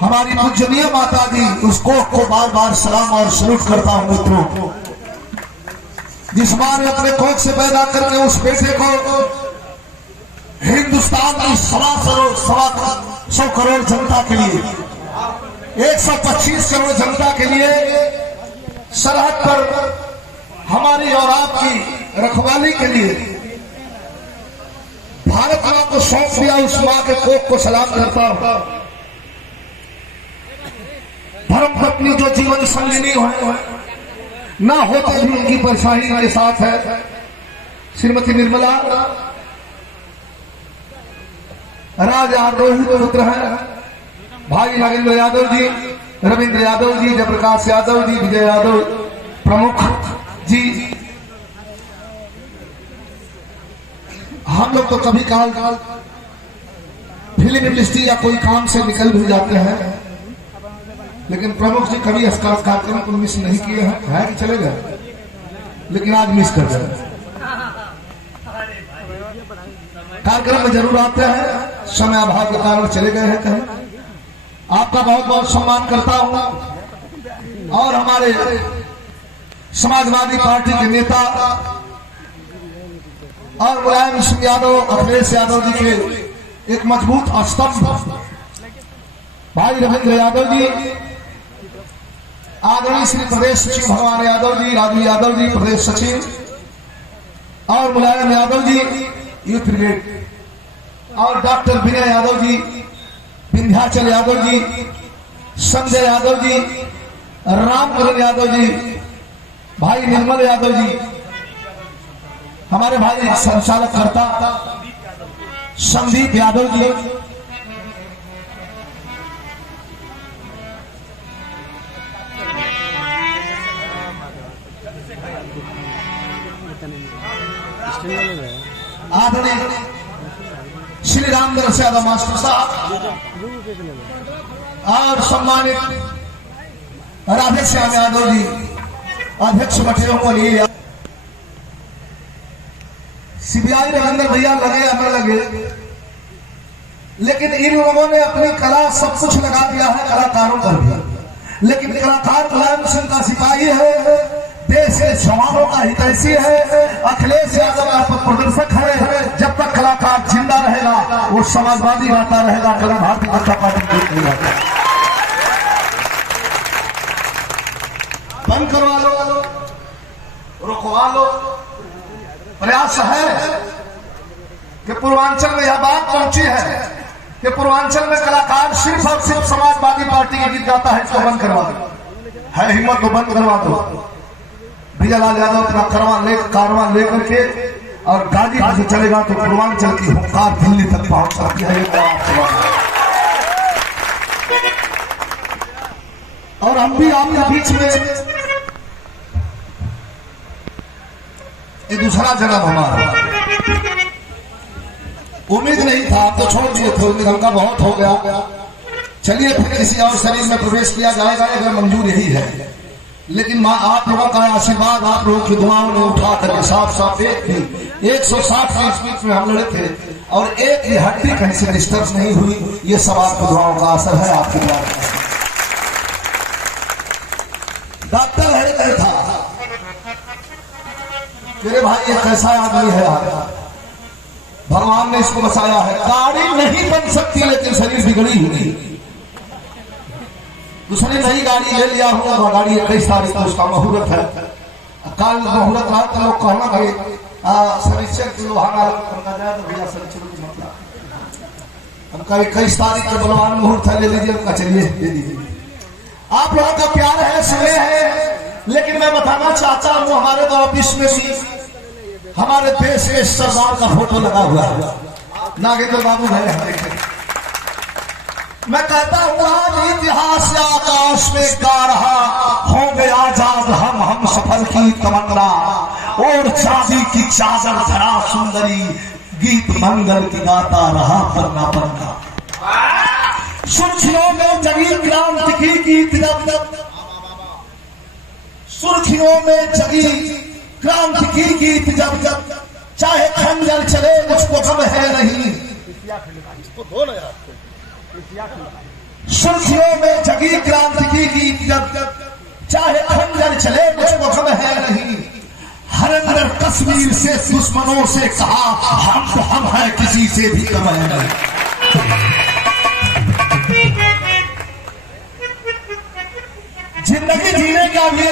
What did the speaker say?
हमारी पूजनीय माता जी उस कोख को बार बार सलाम और सलूट करता हूं मित्रों। जिस मां ने अपने कोख से पैदा करके उस बेटे को हिंदुस्तान की 100 करोड़ जनता के लिए 125 करोड़ जनता के लिए सरहद पर हमारी और आपकी रखवाली के लिए भारत मां को सौंप दिया, उस मां के कोख को सलाम करता हूं। धर्म पत्नी जो जीवन संगिनी है ना होते भी उनकी परेशानी के साथ है श्रीमती निर्मला राज आरोहित पुत्र है भाई नागेंद्र यादव जी, रविंद्र यादव जी, जयप्रकाश यादव जी, विजय यादव प्रमुख जी। हम लोग तो कभी काल फिल्म इंडस्ट्री या कोई काम से निकल भी जाते हैं, लेकिन प्रमुख जी कभी इस कार्यक्रम को मिस नहीं किए हैं। है कि चले गए, लेकिन आज मिस कर गए। कार्यक्रम में जरूर आते हैं, समय अभाव के कारण चले गए हैं कहीं। आपका बहुत बहुत सम्मान करता हूं। और हमारे समाजवादी पार्टी के नेता और मुलायम सिंह यादव, अखिलेश यादव जी के एक मजबूत स्तंभ भाई रविंद्र यादव जी, आदरणीय श्री प्रदेश सचिव भगवान यादव जी, राजू यादव जी प्रदेश सचिव, और मुलायम यादव जी यूथ ब्रिगेड, और डॉक्टर विनय यादव जी, विंध्याचल यादव जी, संजय यादव जी, रामकरण यादव जी, भाई निर्मल यादव जी, हमारे भाई संचालक कर्ता संदीप यादव जी, आदरणीय श्री रामदास यादव मास्टर साहब, और सम्मानित राधे श्याम यादव जी अध्यक्ष बैठे हुए। सीबीआई रविंद्र भैया लगे या न लगे, लेकिन इन लोगों ने अपनी कला सब कुछ लगा दिया है कलाकारों पर भी। लेकिन कलाकार मुलायम सिंह का सिपाही है, देश के जवानों का हितैषी है, अखिलेश यादव का प्रदर्शक है। जब तक कलाकार जिंदा रहेगा वो समाजवादी गाता रहेगा, कभी भारतीय जनता पार्टी नहीं रहता। बंद करवा लो, रुकवा लो। प्रयास है कि पूर्वांचल में यह बात पहुंची है कि पूर्वांचल में कलाकार सिर्फ और सिर्फ समाजवादी पार्टी के गीत गाता है, इसको बंद करवा दो। है हिम्मत तो बंद करवा दो। विजयलाल यादव अपना कारवां लेकर के और गाजीपुर से चलेगा तो पूर्वांचल की हुंकार दिल्ली तक पहुंच सकती है। और हम भी आपके बीच में ये दूसरा जन्म हमारा, उम्मीद नहीं था, आप तो छोड़ दिए थे, उम्मीद हमका बहुत हो गया। चलिए फिर किसी और शरीर में प्रवेश किया जाएगा, अगर मंजूर यही है। लेकिन मां आप लोगों का आशीर्वाद, आप लोगों की दुआओं ने उठा करके साफ साफ 160 की स्पीड में हम लड़े थे और एक ही हड्डी कहीं से डिस्टर्ब नहीं हुई। ये सब आपकी दुआओं का असर है, आपके द्वारा। डॉक्टर है था मेरे भाई, ये कैसा आदमी है यार, भगवान ने इसको बचाया है। गाड़ी नहीं बन सकती लेकिन शरीर बिगड़ी हुई। दूसरी नई गाड़ी ले लिया हूँ, गाड़ी 21 तारीख को उसका मुहूर्त है। कल मुहूर्त रहा तो लोग कहना भाई शनिचर की हमका 21 तारीख के बलवान मुहूर्त है, ले लीजिए। उनका चलिए दे दीजिए। आप लोगों का प्यार है, सुने हैं, लेकिन मैं बताना चाहता हूँ हमारे ऑफिस में भी हमारे देश के सरदार का फोटो लगा हुआ है, नागेंद्र बाबू है। मैं कहता हूँ आज इतिहास आकाश में गा रहा, होंगे आजाद हम सफल की तमन्ना, और चांदी की चादर धरा सुंदरी, गीत मंगल की गाता रहा पन्ना पन्ना। सुर्खियों में जगी क्रांति की गीत जब, सुर्खियों में जगी क्रांति की गीत जब, चाहे खंजर चले मुझको गम है नहीं। सुर्खियों जगी क्रांति की गीत जब चाहे खंजर चले मुझको गम है नहीं। हरिंदर कश्मीर से दुश्मनों से कहा हम हैं किसी से भी कम है नहीं। जिंदगी जीने का भी